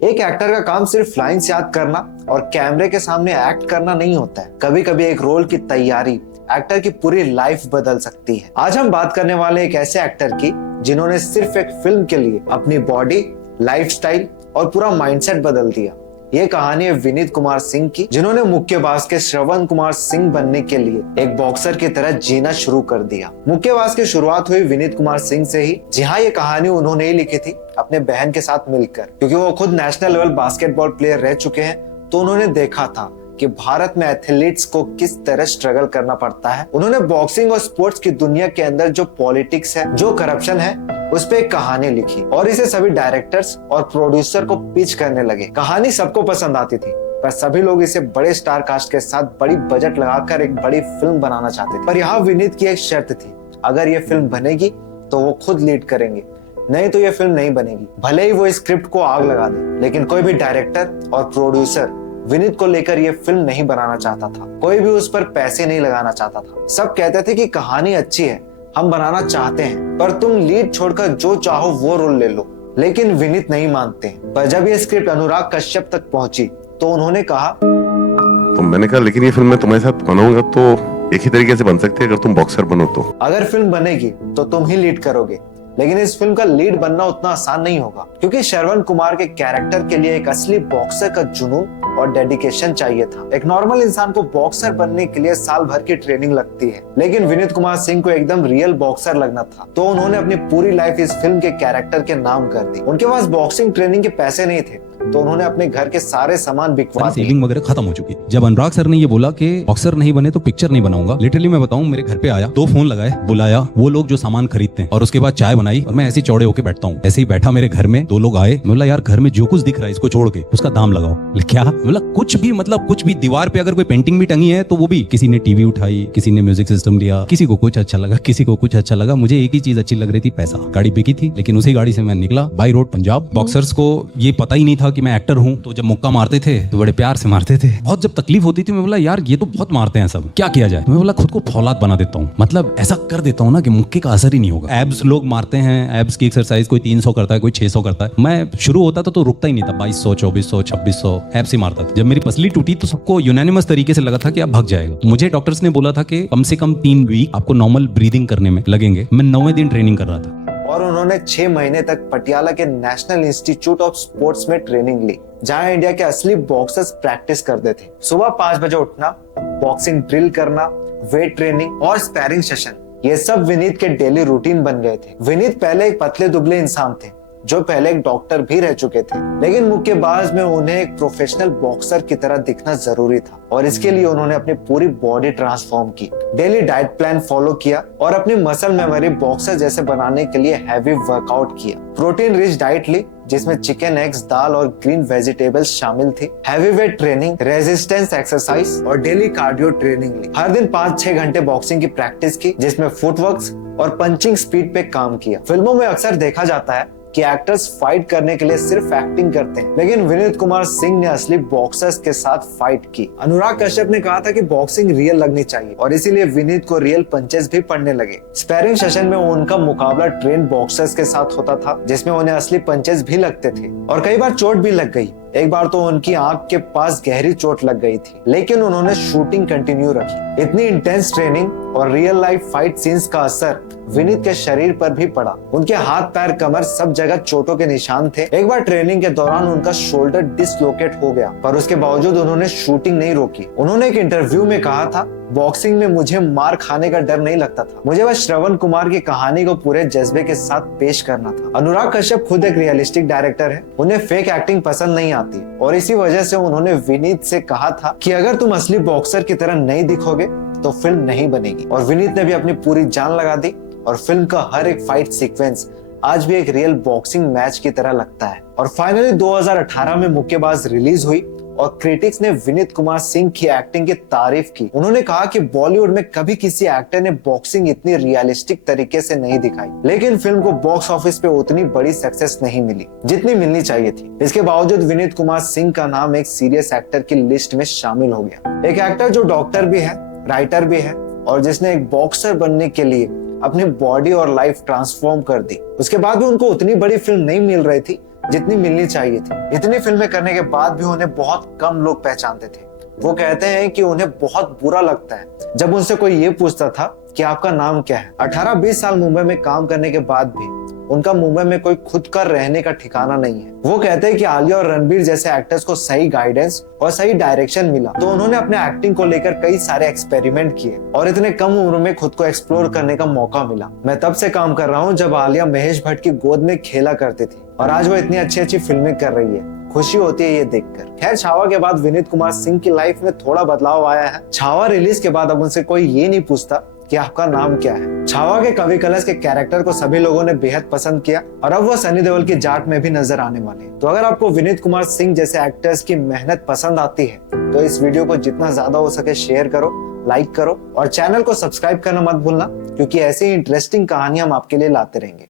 एक एक्टर का काम सिर्फ लाइंस याद करना और कैमरे के सामने एक्ट करना नहीं होता है। कभी कभी एक रोल की तैयारी एक्टर की पूरी लाइफ बदल सकती है। आज हम बात करने वाले एक ऐसे एक्टर की जिन्होंने सिर्फ एक फिल्म के लिए अपनी बॉडी, लाइफस्टाइल और पूरा माइंडसेट बदल दिया। ये कहानी है विनीत कुमार सिंह की, जिन्होंने मुक्केबाज के श्रवण कुमार सिंह बनने के लिए एक बॉक्सर की तरह जीना शुरू कर दिया। मुक्केबाज की शुरुआत हुई विनीत कुमार सिंह से ही। जी हाँ, ये कहानी उन्होंने ही लिखी थी अपने बहन के साथ मिलकर, क्योंकि वो खुद नेशनल लेवल बास्केटबॉल प्लेयर रह चुके हैं। तो उन्होंने देखा था कि भारत में एथलीट्स को किस तरह स्ट्रगल करना पड़ता है। उन्होंने बॉक्सिंग और स्पोर्ट्स की दुनिया के अंदर जो पॉलिटिक्स है, जो करप्शन है, उस पे एक कहानी लिखी और इसे सभी डायरेक्टर्स और प्रोड्यूसर को पिच करने लगे। कहानी सबको पसंद आती थी, पर सभी लोग इसे बड़े स्टार कास्ट के साथ बड़ी बजट लगाकर एक बड़ी फिल्म बनाना चाहते थे। पर यहाँ विनीत की एक शर्त थी, अगर ये फिल्म बनेगी तो वो खुद लीड करेंगे, नहीं तो ये फिल्म नहीं बनेगी। भले ही वो स्क्रिप्ट को आग लगा दे, लेकिन कोई भी डायरेक्टर और प्रोड्यूसर विनीत को लेकर ये फिल्म नहीं बनाना चाहता था। कोई भी उस पर पैसे नहीं लगाना चाहता था। सब कहते थे कि कहानी अच्छी है, हम बनाना चाहते हैं, पर तुम लीड छोड़कर जो चाहो वो रोल ले लो। लेकिन विनीत नहीं मानते। पर जब ये स्क्रिप्ट अनुराग कश्यप तक पहुंची तो उन्होंने कहा, तो मैंने कहा लेकिन ये फिल्म मैं तुम्हारे साथ बनाऊंगा तो एक ही तरीके से बन सकती है अगर तुम बॉक्सर बनो तो। अगर फिल्म बनेगी तो तुम ही लीड करोगे, लेकिन इस फिल्म का लीड बनना उतना आसान नहीं होगा, क्योंकि श्रवण कुमार के कैरेक्टर के लिए एक असली बॉक्सर का जुनून और डेडिकेशन चाहिए था। एक नॉर्मल इंसान को बॉक्सर बनने के लिए साल भर की ट्रेनिंग लगती है, लेकिन विनीत कुमार सिंह को एकदम रियल बॉक्सर लगना था। तो उन्होंने अपनी पूरी लाइफ इस फिल्म के कैरेक्टर के नाम कर दी। उनके पास बॉक्सिंग ट्रेनिंग के पैसे नहीं थे, तो उन्होंने अपने घर के सारे सामान बिकवा दिए। सेविंग वगैरह खत्म हो चुकी थी। जब अनुराग सर ने ये बोला कि बॉक्सर नहीं बने तो पिक्चर नहीं बनाऊंगा, लिटरली मैं बताऊं, मेरे घर पे आया, 2 फोन लगाए, बुलाया वो लोग जो सामान खरीदते हैं, और उसके बाद चाय बनाई और मैं ऐसे ही चौड़े होके बैठता हूँ। ऐसे ही बैठा मेरे घर में, 2 लोग आए, बोला यार घर में जो कुछ दिख रहा है इसको छोड़ के उसका दाम लगाओ। क्या? बोला कुछ भी, मतलब कुछ भी। दीवार पे अगर कोई पेंटिंग भी टंगी है तो वो भी, किसी ने टीवी उठाई, किसी ने म्यूजिक सिस्टम लिया, किसी को कुछ अच्छा लगा, किसी को कुछ अच्छा लगा। मुझे एक ही चीज अच्छी लग रही थी, पैसा। गाड़ी बिकी थी, लेकिन उसी गाड़ी से मैं निकला बाई रोड पंजाब। बॉक्सर्स को ये पता ही नहीं था कि मैं एक्टर हूँ, तो जब मुक्का मारते थे तो बड़े प्यार से मारते थे। बहुत जब तकलीफ होती थी, मैं बोला यार ये तो बहुत मारते हैं सब, क्या किया जाए। मैं बोला खुद को फौलाद बना देता हूँ, मतलब ऐसा कर देता हूँ ना कि मुक्के का असर ही नहीं होगा। एब्स लोग मारते हैं, एब्स की एक्सरसाइज कोई 300 करता है, कोई 600 करता है। मैं शुरू होता था तो रुकता ही नहीं था, 2200, 2400, 2600 एब्स ही मारता था। जब मेरी पसली टूटी तो सबको यूनानिमस तरीके से लगा था कि अब भाग जाएगा। मुझे डॉक्टर्स ने बोला था कि कम से कम 3 वीक आपको नॉर्मल ब्रीदिंग करने में लगेंगे। मैं 9वें दिन ट्रेनिंग कर रहा था और उन्होंने 6 महीने तक पटियाला के नेशनल इंस्टीट्यूट ऑफ स्पोर्ट्स में ट्रेनिंग ली, जहां इंडिया के असली बॉक्सर्स प्रैक्टिस करते थे। सुबह 5 बजे उठना, बॉक्सिंग ड्रिल करना, वेट ट्रेनिंग और स्पैरिंग सेशन, ये सब विनीत के डेली रूटीन बन गए थे। विनीत पहले एक पतले दुबले इंसान थे, जो पहले एक डॉक्टर भी रह चुके थे, लेकिन मुक्केबाज में उन्हें एक प्रोफेशनल बॉक्सर की तरह दिखना जरूरी था, और इसके लिए उन्होंने अपनी पूरी बॉडी ट्रांसफॉर्म की, डेली डाइट प्लान फॉलो किया और अपनी मसल मेमोरी बॉक्सर जैसे बनाने के लिए हैवी वर्कआउट किया। प्रोटीन रिच डाइट ली, जिसमें चिकन, एग्स, दाल और ग्रीन वेजिटेबल्स शामिल थी। Heavy weight training, resistance exercise और डेली कार्डियो ट्रेनिंग ली। हर दिन 5-6 घंटे बॉक्सिंग की प्रैक्टिस की, जिसमें फुटवर्क और पंचिंग स्पीड पे काम किया। फिल्मों में अक्सर देखा जाता है कि एक्टर्स फाइट करने के लिए सिर्फ एक्टिंग करते हैं, लेकिन विनीत कुमार सिंह ने असली बॉक्सर्स के साथ फाइट की। अनुराग कश्यप ने कहा था कि बॉक्सिंग रियल लगनी चाहिए, और इसीलिए विनीत को रियल पंचेस भी पड़ने लगे। स्पैरिंग सेशन में उनका मुकाबला ट्रेन बॉक्सर्स के साथ होता था, जिसमें उन्हें असली पंचेस भी लगते थे, और कई बार चोट भी लग गई। एक बार तो उनकी आंख के पास गहरी चोट लग गई थी, लेकिन उन्होंने शूटिंग कंटिन्यू रखी। इतनी इंटेंस ट्रेनिंग और रियल लाइफ फाइट सीन्स का असर विनीत के शरीर पर भी पड़ा। उनके हाथ, पैर, कमर, सब जगह चोटों के निशान थे। एक बार ट्रेनिंग के दौरान उनका शोल्डर डिसलोकेट हो गया, पर उसके बावजूद उन्होंने शूटिंग नहीं रोकी। उन्होंने एक इंटरव्यू में कहा था, बॉक्सिंग में मुझे मार खाने का डर नहीं लगता था, मुझे बस श्रवण कुमार की कहानी को पूरे जज्बे के साथ पेश करना था। अनुराग कश्यप खुद एक रियलिस्टिक डायरेक्टर है, उन्हें फेक एक्टिंग पसंद नहीं आती, और इसी वजह से उन्होंने विनीत से कहा था कि अगर तुम असली बॉक्सर की तरह नहीं दिखोगे तो फिल्म नहीं बनेगी। और विनीत ने भी अपनी पूरी जान लगा दी, और फिल्म का हर एक फाइट सीक्वेंस आज भी एक रियल बॉक्सिंग मैच की तरह लगता है। और फाइनली 2018 में मुक्केबाज रिलीज हुई, और क्रिटिक्स ने विनीत कुमार सिंह की एक्टिंग की तारीफ की। उन्होंने कहा कि बॉलीवुड में कभी किसी एक्टर ने बॉक्सिंग इतनी रियलिस्टिक तरीके से नहीं दिखाई, लेकिन फिल्म को बॉक्स ऑफिस पे उतनी बड़ी सक्सेस नहीं मिली जितनी मिलनी चाहिए थी। इसके बावजूद विनीत कुमार सिंह का नाम एक सीरियस एक्टर की लिस्ट में शामिल हो गया। एक एक्टर जो डॉक्टर भी है, राइटर भी है, और जिसने एक बॉक्सर बनने के लिए अपनी बॉडी और लाइफ ट्रांसफॉर्म कर दी। उसके बाद भी उनको उतनी बड़ी फिल्म नहीं मिल रही थी जितनी मिलनी चाहिए थी। इतनी फिल्में करने के बाद भी उन्हें बहुत कम लोग पहचानते थे। वो कहते हैं कि उन्हें बहुत बुरा लगता है जब उनसे कोई ये पूछता था कि आपका नाम क्या है। 18-20 साल मुंबई में काम करने के बाद भी उनका मुंबई में कोई खुद का रहने का ठिकाना नहीं है। वो कहते हैं कि आलिया और रणबीर जैसे एक्टर्स को सही गाइडेंस और सही डायरेक्शन मिला तो उन्होंने अपने एक्टिंग को लेकर कई सारे एक्सपेरिमेंट किए और इतने कम उम्र में खुद को एक्सप्लोर करने का मौका मिला। मैं तब से काम कर रहा हूँ जब आलिया महेश भट्ट की गोद में खेला करती थी और आज वो इतनी अच्छी अच्छी फिल्में कर रही है। खुशी होती है ये देखकर। खैर, छावा के बाद विनीत कुमार सिंह की लाइफ में थोड़ा बदलाव आया है। छावा रिलीज के बाद अब उनसे कोई ये नहीं पूछता कि आपका नाम क्या है। छावा के कवि कलश के कैरेक्टर को सभी लोगों ने बेहद पसंद किया और अब वो सनी देओल की जाट में भी नजर आने वाले। तो अगर आपको विनीत कुमार सिंह जैसे एक्टर्स की मेहनत पसंद आती है तो इस वीडियो को जितना ज्यादा हो सके शेयर करो, लाइक करो और चैनल को सब्सक्राइब करना मत भूलना, क्योंकि ऐसी इंटरेस्टिंग कहानियां हम आपके लिए लाते रहेंगे।